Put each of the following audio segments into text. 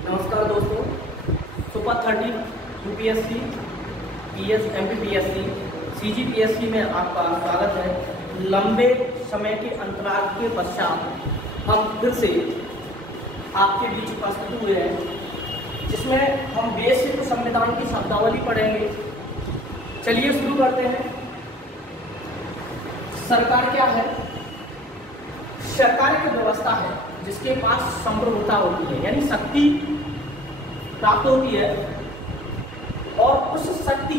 नमस्कार दोस्तों, super 30 UPSC, PS, MPPSC, CGPSC में आपका स्वागत है। लंबे समय के अंतराल के पश्चात हम फिर से आपके बीच उपस्थित हुए हैं, जिसमें हम बेसिक संविधान की शब्दावली पढ़ेंगे। चलिए शुरू करते हैं। सरकार क्या है? सरकार एक व्यवस्था है जिसके पास संप्रभुता होती है, यानी शक्ति प्राप्त होती है, और उस शक्ति,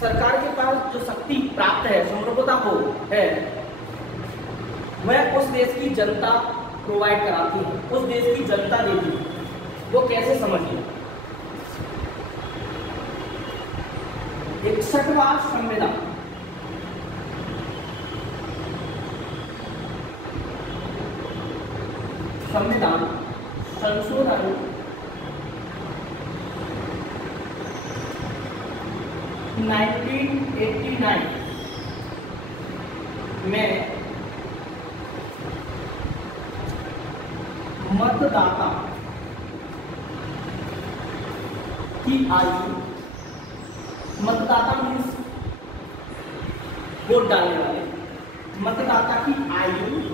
सरकार के पास जो शक्ति प्राप्त है, संप्रभुता है, वह उस देश की जनता प्रोवाइड कराती है, उस देश की जनता देती है। वो कैसे समझिए? 61वां संविधान संशोधन 1989 में मतदाता की आयु, मतदाता मीन्स वोट डालने वाले, मतदाता की आयु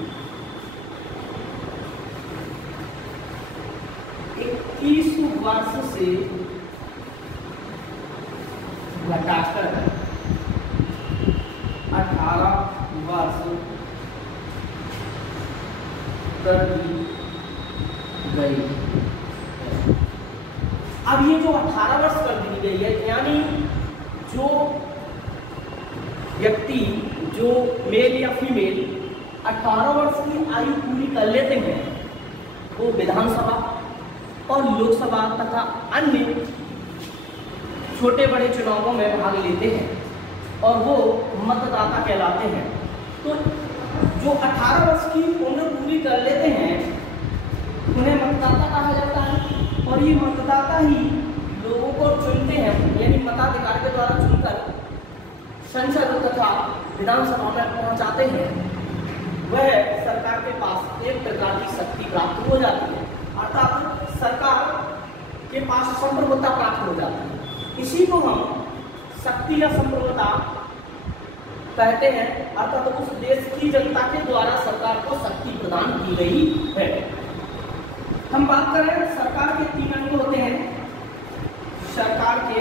21 वर्ष से घटाकर 18 वर्ष कर दी गई। अब ये जो 18 वर्ष कर दी गई है, यानी जो व्यक्ति, जो मेल या फीमेल 18 वर्ष की आयु पूरी कर लेते हैं, वो विधानसभा और लोकसभा तथा अन्य छोटे बड़े चुनावों में भाग लेते हैं और वो मतदाता कहलाते हैं। तो जो 18 वर्ष की उम्र पूरी कर लेते हैं उन्हें मतदाता कहा जाता है, और ये मतदाता ही लोगों को चुनते हैं, यानी मताधिकार के द्वारा चुनकर संसद तथा विधानसभा में पहुंचाते हैं। वह सरकार के पास एक प्रकार की शक्ति प्राप्त हो जाती है, अर्थात सरकार के पास संप्रभुता प्राप्त हो जाती है। इसी को हम शक्ति या संप्रभुता कहते हैं, अर्थात उस देश की जनता के द्वारा सरकार को शक्ति प्रदान की गई है। हम बात करें, सरकार के 3 अंग होते हैं। सरकार के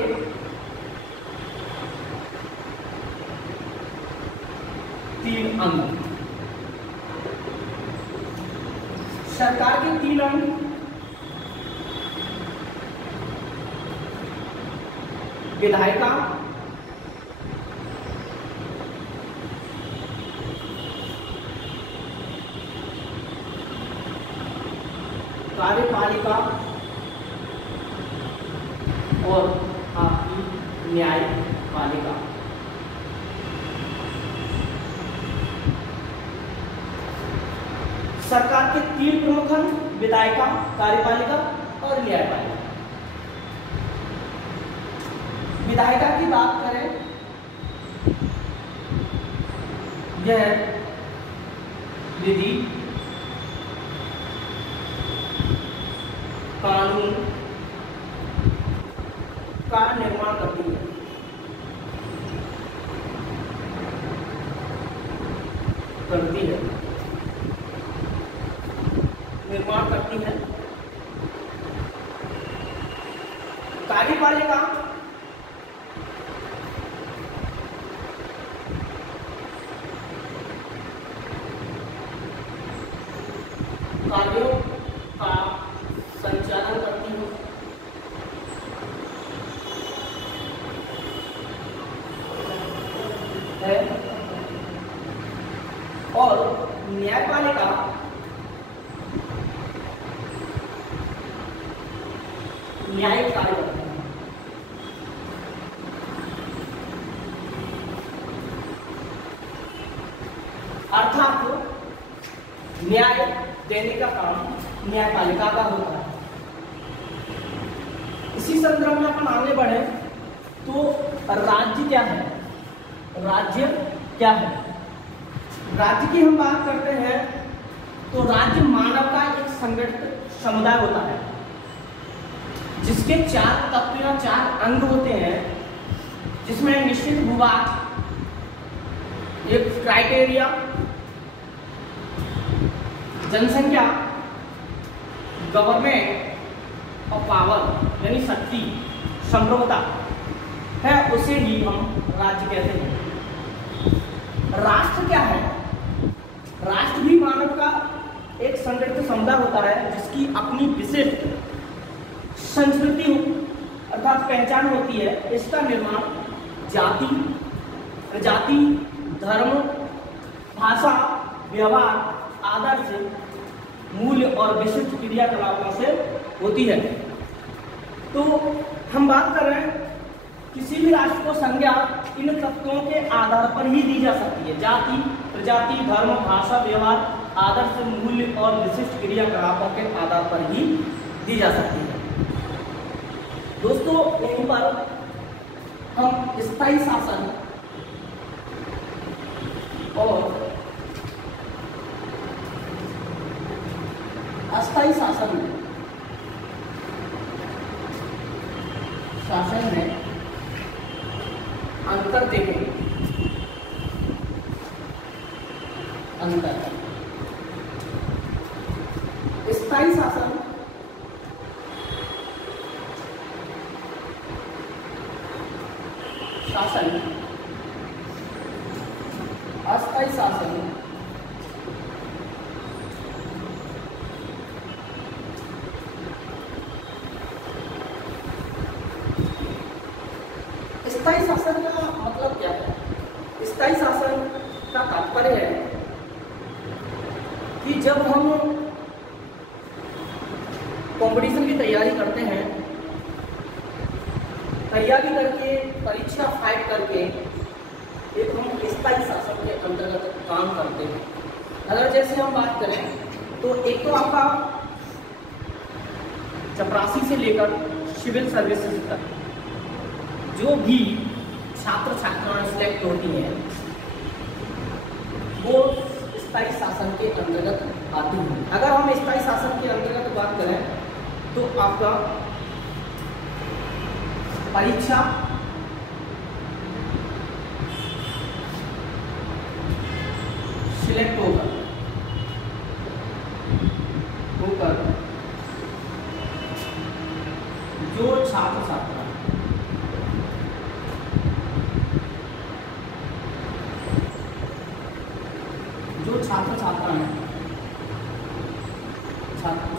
3 अंग, सरकार के 3 अंग विधायिका, कार्यपालिका और आपकी न्यायपालिका। सरकार के 3 प्रमुख अंग विधायिका, कार्यपालिका और न्यायपालिका। विधायिका की बात करें, यह विधि, कानून का निर्माण करती है। निर्माण करती है। कार्यपालिका कार्यों का संचालन करती है, और न्यायपालिका न्यायिक कार्य करती है। अर्थात न्याय देने का काम न्यायपालिका का होता है। इसी संदर्भ में अपन आगे बढ़े तो राज्य क्या है? राज्य क्या है? राज्य की हम बात करते हैं तो राज्य मानव का एक संगठित समुदाय होता है। जिसके 4 तत्व या 4 अंग होते हैं, जिसमें निश्चित भूभाग, एक क्राइटेरिया, जनसंख्या, गवर्नमेंट और पावर यानी शक्ति, संप्रभुता है, उसे ही हम राज्य कहते हैं। राष्ट्र क्या है? राष्ट्र भी मानव का एक संगठित समुदाय होता है जिसकी अपनी विशिष्ट संस्कृति अर्थात पहचान होती है। इसका निर्माण जाति, प्रजाति, धर्म, भाषा, व्यवहार, आदर्श, मूल्य और विशिष्ट क्रियाकलापों से होती है। तो हम बात कर रहे हैं किसी भी राष्ट्र को संज्ञा इन तत्वों के आधार पर ही दी जा सकती है। जाति, प्रजाति, धर्म, भाषा, व्यवहार, आदर्श, मूल्य और विशिष्ट क्रियाकलापों के आधार पर ही दी जा सकती है। दोस्तों, यहीं पर हम स्थायी शासन और अस्थायी शासन में अंतर देखेंगे। अंतर स्थायी शासन अस्थायी शासन स्थायी शासन का मतलब क्या है? स्थायी शासन का तात्पर्य है कि जब हम कंपटीशन की तैयारी करते हैं, तैयारी करके परीक्षा फाइट करके एक हम स्थायी शासन के अंतर्गत काम करते हैं। अगर जैसे हम बात करें तो एक तो आपका चपरासी से लेकर सिविल सर्विसेज तक जो भी छात्र छात्राएं सिलेक्ट होती हैं वो स्थायी शासन के अंतर्गत आती हैं। अगर हम स्थायी शासन के अंतर्गत बात करें तो आपका परीक्षा, सिलेक्ट होकर जो छात्र छात्रा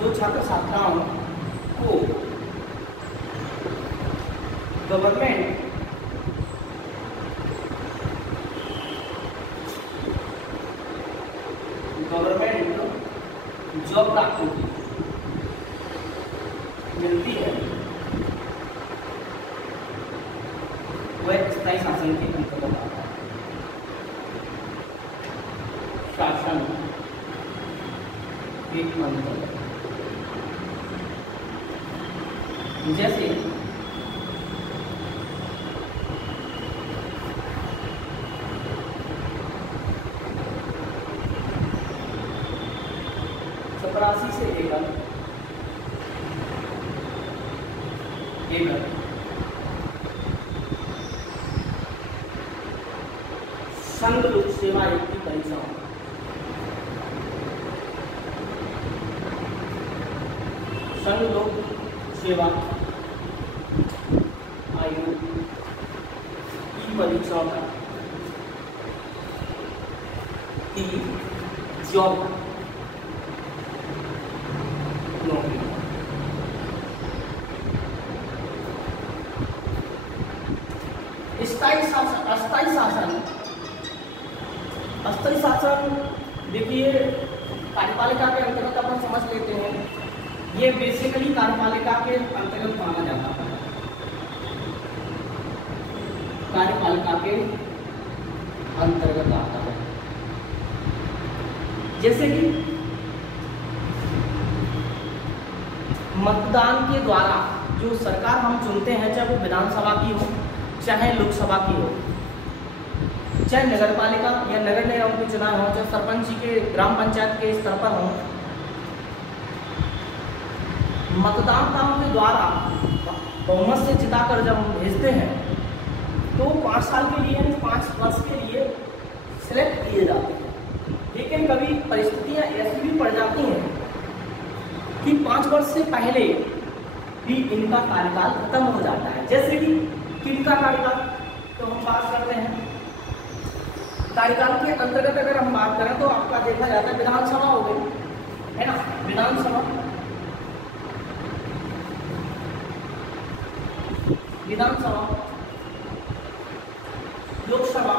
जो छात्र छात्राओं को गवर्नमेंट जॉब प्राप्त होती मिलती है, वह स्थायी शासन के अंतर्गत आता है। शासन के अंतर्गत जैसे चपरासी से लेकर संघ लोक सेवा आयोग की परीक्षा, संघ लोक सेवा आयोग की परीक्षा की जॉब नौकरी। स्थायी शासन, अस्थायी शासन, अस्थायी शासन देखिए कार्यपालिका के अंतर्गत अपन समझ लेते हैं। ये बेसिकली कार्यपालिका के अंतर्गत माना जाता है, कार्यपालिका के अंतर्गत आता है। जैसे कि मतदान के द्वारा जो सरकार हम चुनते हैं, चाहे वो विधानसभा की हो, चाहे लोकसभा की हो, चाहे नगर पालिका या नगर निगम के चुनाव हो, चाहे सरपंच जी के ग्राम पंचायत के स्तर पर हो, मतदाताओं के द्वारा बहुमत से जिताकर जब हम भेजते हैं तो 5 साल के लिए, 5 वर्ष के लिए सिलेक्ट किए जाते हैं। लेकिन कभी परिस्थितियां ऐसी भी पड़ जाती हैं कि 5 वर्ष से पहले भी इनका कार्यकाल खत्म हो जाता है। जैसे कि किनका कार्यकाल, तो हम बात करते हैं कार्यकाल के अंतर्गत अगर हम बात करें तो आपका देखा जाता है विधानसभा हो गई, है ना, विधानसभा, लोकसभा,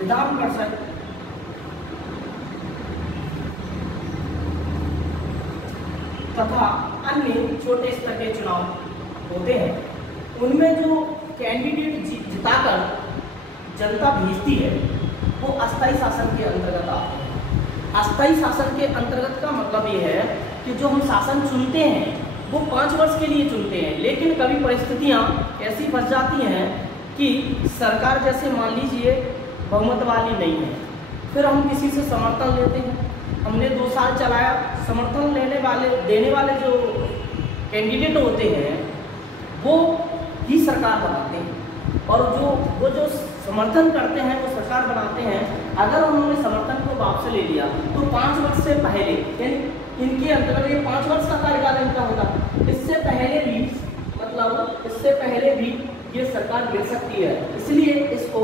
विधान परिषद, तथा अन्य छोटे स्तर के चुनाव होते हैं। उनमें जो कैंडिडेट जिताकर जनता भेजती है वो अस्थायी शासन के अंतर्गत आते हैं। अस्थायी शासन के अंतर्गत का मतलब ये है कि जो हम शासन चुनते हैं वो 5 वर्ष के लिए चुनते हैं, लेकिन कभी परिस्थितियां ऐसी फंस जाती हैं कि सरकार जैसे मान लीजिए बहुमत वाली नहीं है, फिर हम किसी से समर्थन लेते हैं, हमने 2 साल चलाया, समर्थन देने वाले जो कैंडिडेट होते हैं वो ही सरकार बनाते हैं, और वो जो समर्थन करते हैं वो सरकार बनाते हैं। अगर उन्होंने समर्थन को वापस ले लिया तो 5 वर्ष से पहले, इनके अंतर्गत ये 5 वर्ष का कार्यकाल इनका होगा, इससे पहले भी ये सरकार गिर सकती है, इसलिए इसको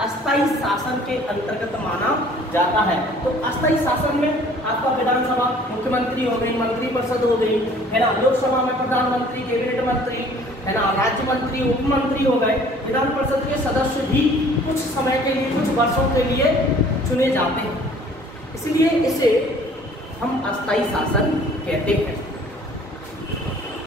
अस्थायी शासन के अंतर्गत माना जाता है। तो अस्थायी शासन में आपका विधानसभा, मुख्यमंत्री हो गई, मंत्रिपरिषद हो गई, है ना, लोकसभा में प्रधानमंत्री, कैबिनेट मंत्री, है ना, राज्य मंत्री, उप मंत्री हो गए, विधान परिषद के सदस्य भी कुछ समय के लिए, कुछ वर्षों के लिए चुने जाते हैं, इसलिए इसे हम अस्थायी शासन कहते हैं।